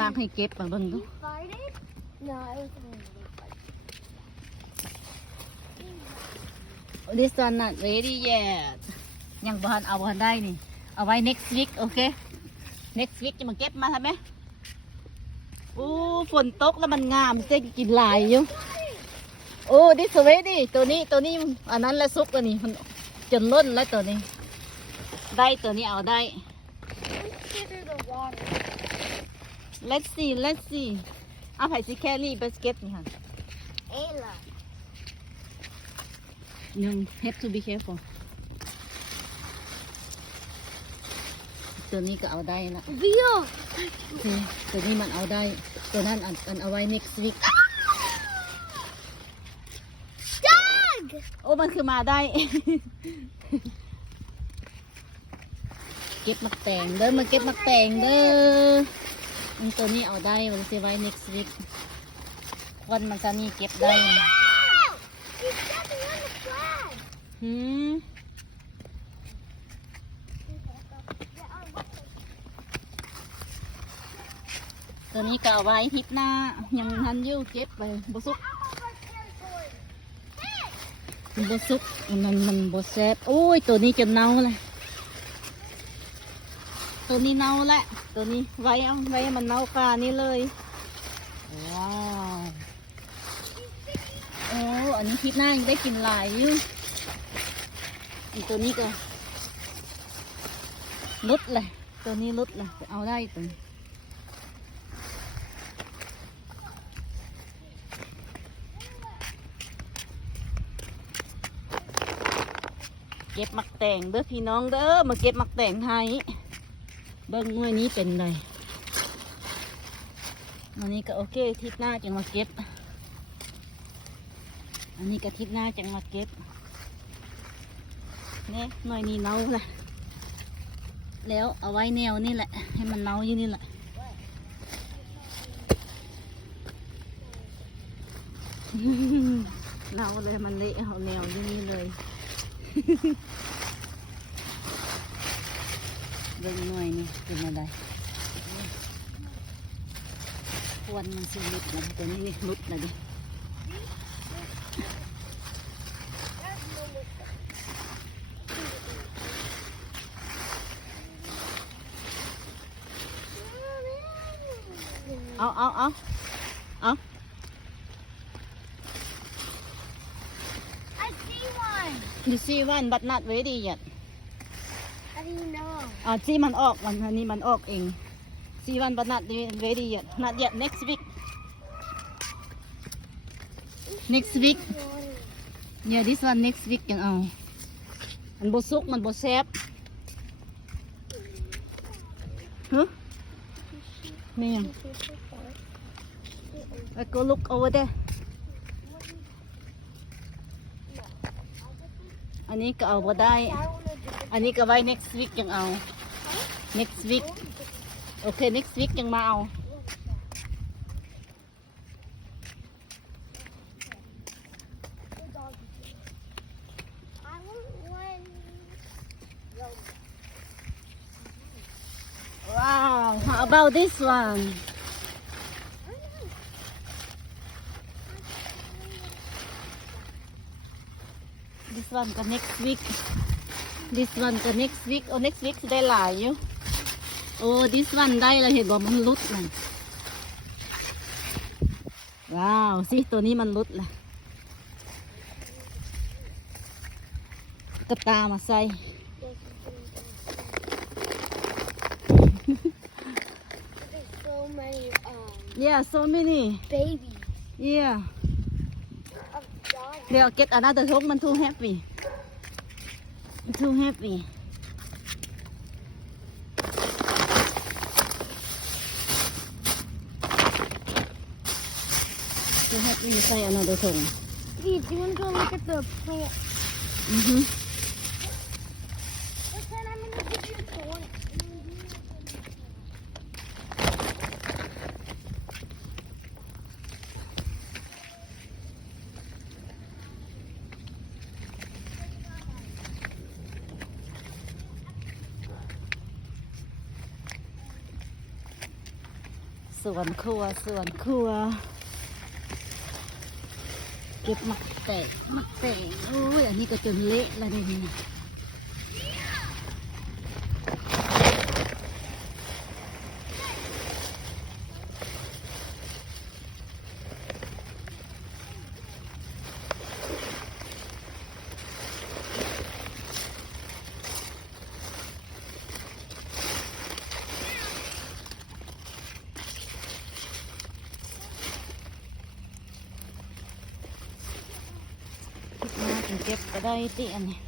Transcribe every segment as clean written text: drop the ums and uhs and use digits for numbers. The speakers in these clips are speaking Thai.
มากให้เก็บมาเบิ่งดู No, it was This one not ready yet ยังบ่ทันเอาบ่ทันได้นี่เอาไว้ next week โอเค next week จะมาเก็บมาทำไหมโอ้ฝนตกแล้วมันงามเจ๊กินหลายอยู่โอ้ this ready ตัวนี้อันนั้นแล้วซุปตัวนี้มันจนล้นแล้วตัวนี้ได้ตัวนี้เอาได้ let's see เอาไผ่สิแครี่บาสเกตนี่ค่ะ Ayla. you have to be careful ตัวนี้ก็เอาได้ละ Vio. ตัวนี้มันเอาได้ตัวนั้นอันเอาไว้ next week Dog. โอ้มันคือมาได้ เก็บมักแตงเด้อมาเก็บมักแตงเด้อตัวนี้เอาได้มันจะไว้ next week วันมันจะนี่เก็บได้ He's stepping on the flag. หืมตัวนี้ก็เอาไว้ทิศหน้ายังทันอยู่เก็บไปบุสุกบุสุกมันบุแซ่บโอ้ยตัวนี้จนเน่าเลยตัวนี้เน่าแหละตัวนี้ไว้มันเน่าคานี้เลยว้าวโอ้อันนี้ทิศหน้ายังได้กินหลายอยู่อีตัวนี้ก็ลุดเลยตัวนี้ลุดเลยเอาได้ตัวนี้เก็บมักแตงเด้อพี่น้องเด้อมาเก็บมักแตงให้เบิ้งหน่วยนี้เป็นไรอันนี้ก็โอเคทิศหน้าจังมาเก็บอันนี้ก็ทิศหน้าจังมาเก็บเนี่ยหน่วยนี้เน่าละแล้วเอาไว้แนวนี่แหละให้มันเน่าอยู่นี่แหละเน่าเลยมันเละเอาแนวอยู่นี่เลยเบิ่งหน่วยนี่เป็นอะไรควรมันสิลุดนะตัวนี้นี่ลุดนะดิเอา I see one. you see one but not ready yet How do you know? ที่มันออกอันนี้มันออกเอง see one but not ready yet not yet next week yeah this one next week ยังเอามันบ่สุกมันบ่แซ่บฮะนี่ยัง I go look over there อันนี้ก็เอาบ่ได้อันนี้ก็ไว้ next week ยังเอา next week โอเค next week ยังมาเอา wow how about this one this one ก็ next week this one ก็ next week โอ้ next week ได้หลายอยู่โอ้ this one ได้แล้วเห็นบอกมันลุดเลยว้าวสิตัวนี้มันลุดเลยกระตามาใส่ So many yeah so many babies yeah of dogs. เดี๋ยว get another ทงมัน too heavy too heavy too heavy ใส่ another ทง Steve, do you want to go look at the plant? อือฮึ Listen, I'm going to give you a toy. วนครัวสวนครัวเก็บมักแตกโอ้ยอันนี้ก็จนเละแล้วนี่มาถึงเก็บก็ได้ติอันนี้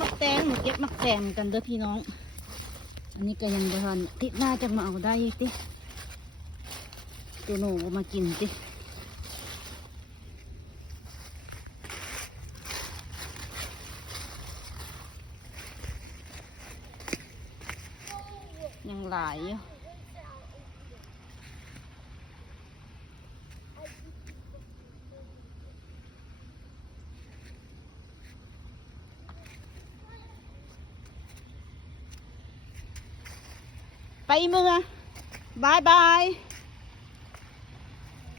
มักแตงหนูเก็บมักแตงกันเด้อพี่น้องอันนี้ก็ยังบ่ทันทิศหน้าจะมาเอาได้ติตัวหนูมากินติยังหลายอยู่ไปเมืองบาย